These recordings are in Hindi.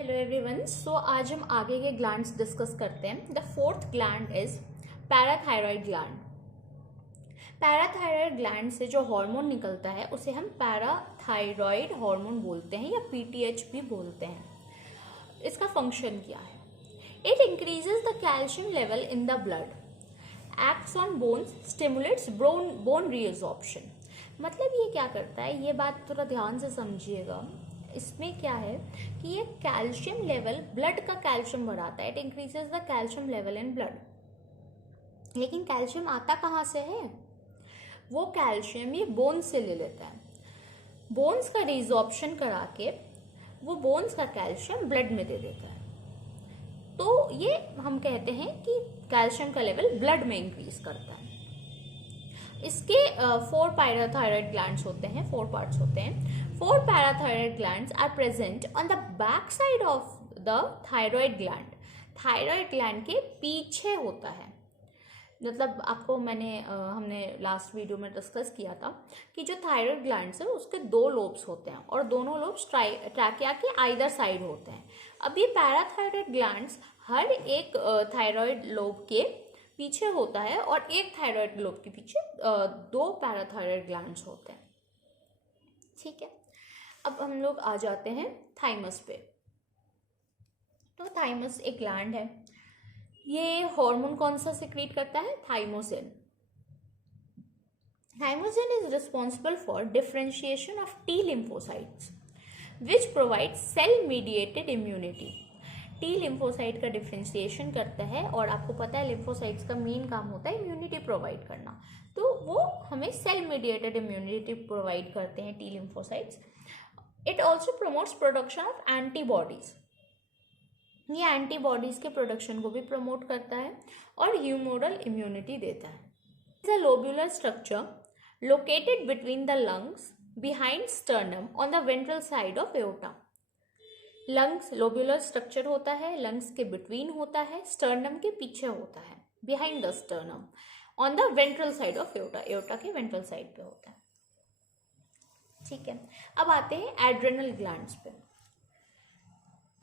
Hello everyone. सो आज हम आगे के ग्लैंड्स डिस्कस करते हैं। The fourth gland is parathyroid gland. Parathyroid gland से जो हार्मोन निकलता है उसे हम पैराथायरॉयड हार्मोन बोलते हैं या पीटीएच भी बोलते हैं। इसका फंक्शन क्या है? It increases the calcium level in the blood, acts on bones, stimulates bone reabsorption. मतलब ये क्या करता है, ये बात थोड़ा ध्यान से समझिएगा। इसमें क्या है कि ये कैल्शियम लेवल, ब्लड का कैल्शियम बढ़ाता है। It increases the calcium level in blood. लेकिन कैल्शियम आता कहाँ से है? वो कैल्शियम ये बोन्स से ले लेता है। बोन्स का रीअब्जॉर्प्शन करा के वो बोन्स का कैल्शियम ब्लड में दे देता है। तो ये हम कहते हैं कि कैल्शियम का लेवल ब्लड में इंक्रीज करता है। इसके 4 पैराथायरॉयड ग्लैंड्स होते हैं, 4 पार्ट्स होते हैं। 4 parathyroid glands are present on the back side of the thyroid gland. Thyroid gland के पीछे होता है। मतलब आपको हमने लास्ट वीडियो में डिस्कस किया था कि जो थायरॉयड ग्लैंड्स है उसके 2 लोब्स होते हैं और दोनों लोब्स ट्रैकिया के आइदर साइड होते हैं। अब ये पैराथायरॉयड ग्लैंड्स हर एक थायरॉयड लोब के पीछे होता है और एक थायरॉयड ग्लोब के पीछे 2 पैराथायरॉयड ग्लैंड्स होते हैं। ठीक है, अब हम लोग आ जाते हैं थाइमस पे। तो थाइमस एक ग्लैंड है। ये हार्मोन कौन सा सिक्रीट करता है? Thymosin. Thymosin is responsible for differentiation of T lymphocytes which provide cell mediated immunity. T lymphocyte का डिफरेंशिएशन करता है और आपको पता है लिम्फोसाइट्स का मेन काम होता है इम्यूनिटी प्रोवाइड करना। तो वो हमें सेल मीडिएटेड इम्यूनिटी प्रोवाइड करते हैं T lymphocytes. It also promotes production of antibodies. ये एंटीबॉडीज के प्रोडक्शन को भी प्रमोट करता है और ह्यूमोरल इम्यूनिटी देता है। It's a lobular structure located between the lungs behind sternum on the ventral side of aorta. Lungs lobular structure होता है, लंग्स के बिटवीन होता है, स्टर्नम के पीछे होता है, behind the sternum on the ventral side of aorta. Aorta के वेंट्रल साइड पे होता है। ठीक है, अब आते हैं एड्रेनल ग्लैंड्स पे।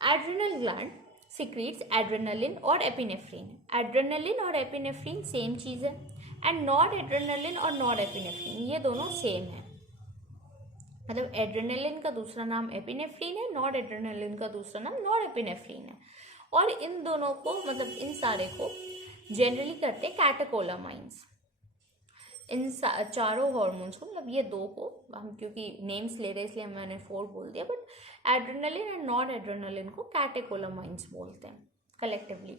एड्रेनल ग्लैंड सिक्रीट्स एड्रेनलिन और एपिनेफ्रिन। एड्रेनलिन और एपिनेफ्रिन सेम चीज है एंड नॉर एड्रेनलिन और नॉर एपिनेफ्रिन ये दोनों सेम है। मतलब एड्रेनलिन का दूसरा नाम एपिनेफ्रिन है, नॉर एड्रेनलिन का दूसरा नाम नॉर एपिनेफ्रिन है। और इन दोनों को मतलब इन सारे को जनरली करते हैं कैटेकोलामाइंस। इन चारों हार्मोन्स को, मतलब ये 2 को हम क्योंकि नेम्स ले रहे हैं इसलिए मैंने 4 बोल दिया, but adrenaline and nor adrenaline को कैटेकोलामाइंस बोलते हैं कलेक्टिवली।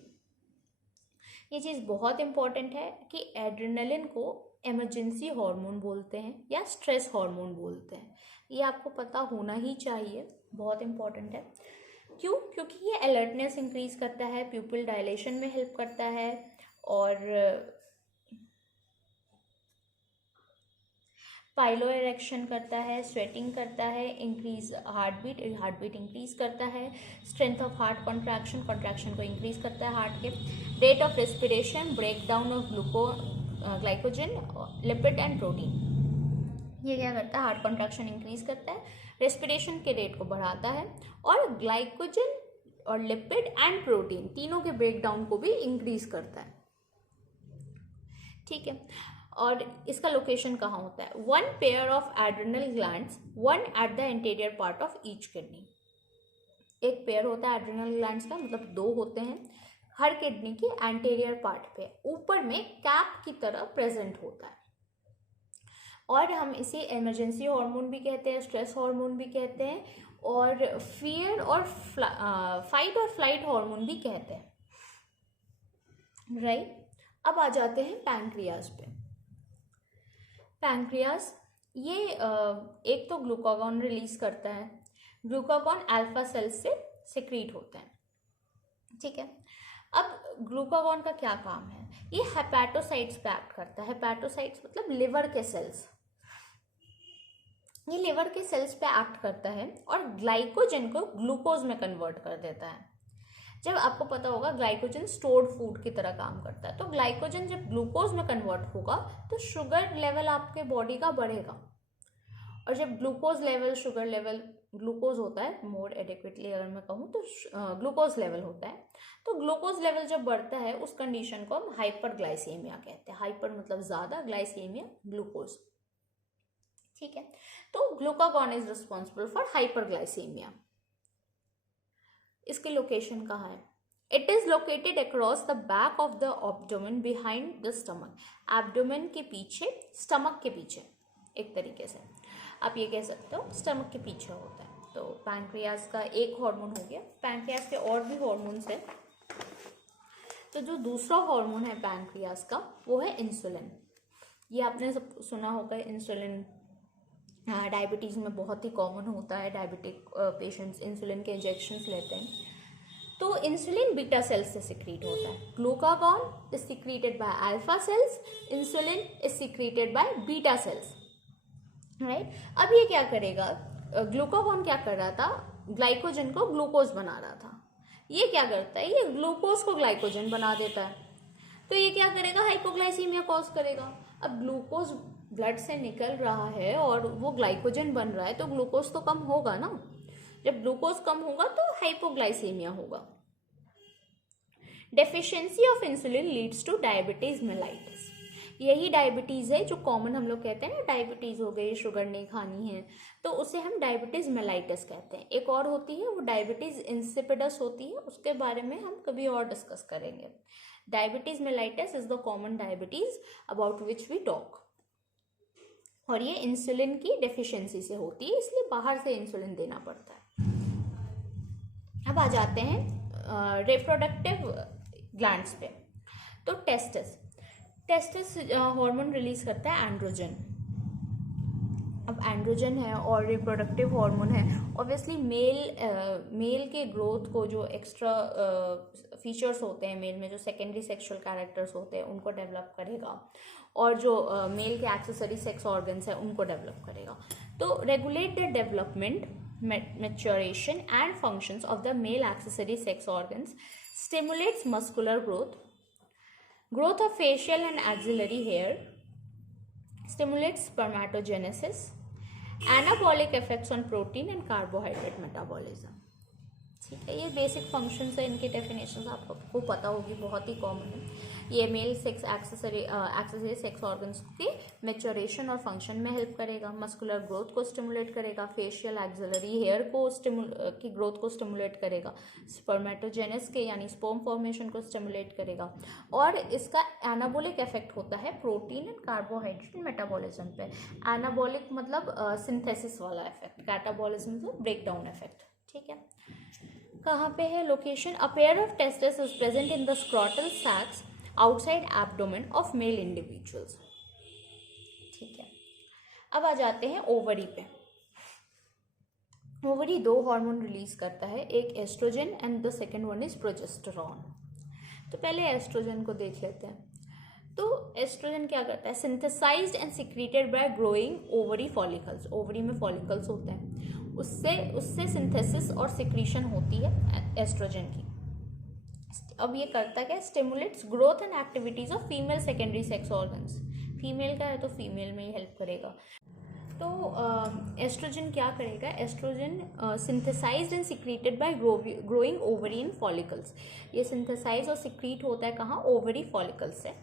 ये चीज़ बहुत इंपॉर्टेंट है कि एड्रेनलिन को इमरजेंसी हार्मोन बोलते हैं या स्ट्रेस हार्मोन बोलते हैं। ये आपको पता होना ही चाहिए, बहुत इंपॉर्टेंट है। क्यों? क्योंकि ये अलर्टनेस इंक्रीज करता है, प्यूपिल डायलेशन में हेल्प करता है और पाइलो इरेक्शन करता है, स्वेटिंग करता है, इंक्रीज हार्ट बीट इंक्रीज करता है, स्ट्रेंथ ऑफ हार्ट कॉन्ट्रैक्शन को इंक्रीज करता है हार्ट के, rate of respiration, break down of glycogen, lipid and protein. ये क्या करता है? हार्ट कॉन्ट्रैक्शन इंक्रीज करता है, रेस्पिरेशन के रेट को बढ़ाता है और ग्लाइकोजन और लिपिड एंड प्रोटीन तीनों के ब्रेक डाउन को भी इंक्रीज करता है। ठीक है, और इसका लोकेशन कहाँ होता है? 1 pair of adrenal glands, 1 at the interior part of each kidney. एक पेयर होता है एड्रेनल ग्लैंड्स का, मतलब 2 होते हैं हर किडनी के एंटीरियर पार्ट पे, ऊपर में कैप की तरह प्रेजेंट होता है। और हम इसे इमरजेंसी हार्मोन भी कहते हैं, स्ट्रेस हार्मोन भी कहते हैं और फियर और फाइट और फ्लाइट हार्मोन भी कहते हैं। राइट, अब आ जाते हैं पैंक्रियाज पे। पैंक्रियाज ये एक तो ग्लूकागॉन रिलीज करता है। ग्लूकागॉन अल्फा सेल से सिक्रीट होता है। ठीक है, अब ग्लूकागॉन का क्या काम है? ये हेपेटोसाइट्स पे एक्ट करता है। हेपेटोसाइट्स मतलब लिवर के सेल्स। ये लिवर के सेल्स पे एक्ट करता है और ग्लाइकोजन को ग्लूकोज में कन्वर्ट कर देता है। जब आपको पता होगा ग्लाइकोजन स्टोर्ड फूड की तरह काम करता है, तो ग्लाइकोजन जब ग्लूकोज में कन्वर्ट होगा तो शुगर लेवल आपके बॉडी का बढ़ेगा और जब glucose level sugar level glucose होता है, मोर एडिक्वेटली अगर मैं कहूँ तो ग्लूकोज लेवल होता है। तो ग्लूकोज लेवल जब बढ़ता है उस कंडीशन को हम हाइपरग्लाइसीमिया कहते हैं। हाइपर मतलब ज़्यादा, ग्लाइसीमिया ग्लूकोज, ठीक है। तो glucagon is responsible for hyperglycaemia. इसकी लोकेशन कहाँ है? It is located across the back of the abdomen behind the stomach. Abdomen के पीछे, स्टमक के पीछे, एक तरीके से आप ये कह सकते हो स्टमक के पीछे होता है। तो पैंक्रियाज का एक हार्मोन हो गया। पैंक्रियाज के और भी हार्मोन्स हैं। तो जो दूसरा हार्मोन है पैंक्रियाज का वो है इंसुलिन। ये आपने सब सुना होगा, इंसुलिन डायबिटीज़ में बहुत ही कॉमन होता है। डायबिटिक पेशेंट्स इंसुलिन के इंजेक्शंस लेते हैं। तो इंसुलिन बीटा सेल्स से सिक्रीट होता है। Glucagon is secreted by alpha cells, insulin is secreted by beta cells, right. अब ये क्या करेगा, ग्लूकागॉन क्या कर रहा था, ग्लाइकोजन को ग्लूकोज बना रहा था। ये क्या करता है, ये ग्लूकोज को ग्लाइकोजन बना देता है। तो ये क्या करेगा, हाइपोग्लाइसीमिया कॉज करेगा। अब ग्लूकोज ब्लड से निकल रहा है और वो ग्लाइकोजन बन रहा है, तो ग्लूकोज तो कम होगा ना। जब ग्लूकोज कम होगा तो हाइपोग्लाइसीमिया होगा। Deficiency of insulin leads two diabetes mellitus. यही डायबिटीज है जो कॉमन हम लोग कहते हैं ना, डायबिटीज हो गई, शुगर नहीं खानी है, तो उसे हम डायबिटीज मेलाइटिस कहते हैं। एक और होती है वो डायबिटीज इंसिपिडस होती है, उसके बारे में हम कभी और डिस्कस करेंगे। Diabetes mellitus is the common diabetes about which we talk, और ये इंसुलिन की डेफिशिएंसी से होती है, इसलिए बाहर से इंसुलिन देना पड़ता है। अब आ जाते हैं रिप्रोडक्टिव ग्लैंड्स पे। तो टेस्टिस हार्मोन रिलीज करता है एंड्रोजन। अब एंड्रोजन है और रिप्रोडक्टिव हार्मोन है, ऑब्वियसली मेल के ग्रोथ को जो एक्स्ट्रा फीचर्स होते हैं मेल में, जो सेकेंडरी सेक्सुअल कैरेक्टर्स होते हैं उनको डेवलप करेगा, और जो मेल के एक्सेसरी सेक्स ऑर्गन्स है उनको डेवलप करेगा। तो regulate the development, maturation and functions of the male accessory sex organs, stimulates muscular growth of facial and axillary hair, stimulates spermatogenesis, anabolic effects on protein and carbohydrate metabolism। ठीक है, ये बेसिक फंक्शंस है, इनकी डेफिनेशन आपको पता होगी, बहुत ही कॉमन है। ये male sex accessory sex organs के मैच्योरेशन और फंक्शन में हेल्प करेगा, मस्कुलर ग्रोथ को स्टिमुलेट करेगा, फेशियल एक्सिलरी हेयर की ग्रोथ को स्टिमुलेट करेगा, स्पर्मेटोजेनेसिस के यानी स्पर्म फॉर्मेशन को स्टिमुलेट करेगा, और इसका एनाबोलिक इफेक्ट होता है प्रोटीन एंड कार्बोहाइड्रेट मेटाबॉलिज्म पे। एनाबोलिक मतलब सिंथेसिस वाला इफेक्ट, कैटाबॉलिज्म मतलब ब्रेक डाउन इफेक्ट, ठीक है। कहाँ पे है location? A pair of testes is present in the scrotal sacs outside abdomen of male individuals, ठीक है। अब आ जाते हैं ओवरी पे। ओवरी दो हार्मोन रिलीज करता है, एक estrogen and the second one is progesterone. तो पहले एस्ट्रोजन को देख लेते हैं। तो एस्ट्रोजन क्या करता है, synthesised and secreted by growing ovary follicles. Ovary में फॉलिकल्स होते हैं, उससे सिंथेसिस और सिक्रीशन होती है एस्ट्रोजन की। अब ये करता क्या, stimulates growth and activities of female secondary sex organs. Female का है तो फीमेल में ही हेल्प करेगा। तो एस्ट्रोजन क्या करेगा, estrogen synthesised and secreted by growing ovarian follicles. ये सिंथेसाइज और सिक्रीट होता है कहाँ, ओवरी फॉलिकल्स से।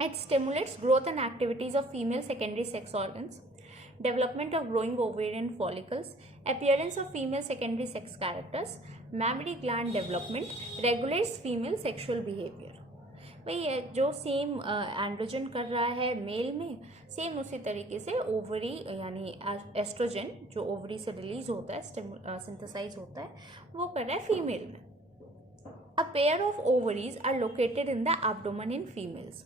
It stimulates growth and activities of female secondary sex organs, development of growing ovarian follicles, appearance of female secondary sex characters, mammary gland development, regulates female sexual behavior। भाई जो सेम एंड्रोजन कर रहा है मेल में, सेम उसी तरीके से ओवरी यानी एस्ट्रोजन जो ओवरी से रिलीज होता है, सिंथेसाइज होता है, वो कर रहा है फीमेल में। A pair of ovaries are located in the abdomen in females.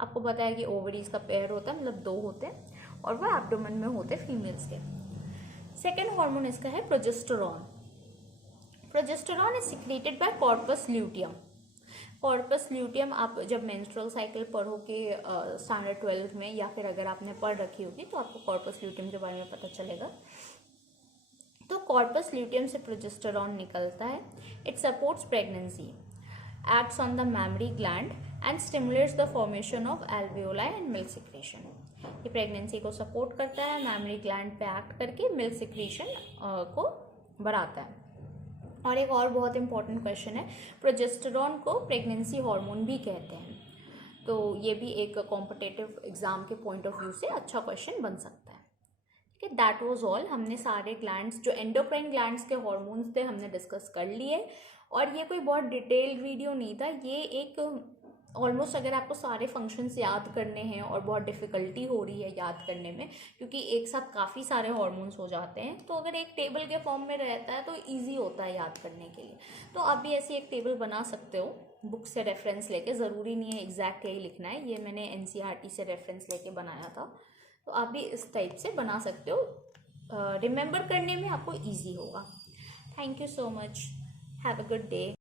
आपको पता है कि ओवरीज का पेयर होता है, मतलब दो होते हैं, और वो एब्डोमेन में होते फीमेल्स के। सेकेंड हार्मोन इसका है progesterone. Progesterone is secreted by corpus luteum. Corpus luteum आप जब मेंस्ट्रुअल साइकिल पढ़ोगे स्टैंडर्ड 12 में, या फिर अगर आपने पढ़ रखी होगी तो आपको कॉर्पस ल्यूटियम के बारे में पता चलेगा। तो कॉर्पस ल्यूटियम से प्रोजेस्टेरॉन निकलता है। It supports pregnancy, acts on the mammary gland and stimulates the formation of alveoli and milk secretion। ये प्रेगनेंसी को सपोर्ट करता है, मैमरी ग्लैंड पे एक्ट करके मिल्क सिक्रीशन को बढ़ाता है। और एक और बहुत इंपॉर्टेंट क्वेश्चन है, प्रोजेस्टेरॉन को प्रेगनेंसी हार्मोन भी कहते हैं, तो ये भी एक कॉम्पिटिटिव एग्जाम के पॉइंट ऑफ व्यू से अच्छा क्वेश्चन बन सकता है। ठीक है, दैट वाज ऑल। हमने सारे ग्लैंड्स जो एंडोक्राइन ग्लैंड्स के हॉर्मोन्स थे हमने डिस्कस कर लिए, और ये कोई बहुत डिटेल्ड वीडियो नहीं था, ये एक ऑलमोस्ट अगर आपको सारे फंक्शंस याद करने हैं और बहुत डिफ़िकल्टी हो रही है याद करने में क्योंकि एक साथ काफ़ी सारे हॉर्मोन्स हो जाते हैं, तो अगर एक टेबल के फॉर्म में रहता है तो ईजी होता है याद करने के लिए। तो आप भी ऐसी एक टेबल बना सकते हो बुक से रेफरेंस लेके, ज़रूरी नहीं है एग्जैक्ट यही लिखना है, ये मैंने एनसीईआरटी से रेफरेंस लेके बनाया था, तो आप भी इस टाइप से बना सकते हो, रिमेंबर करने में आपको ईजी होगा। Thank you so much, have a good day.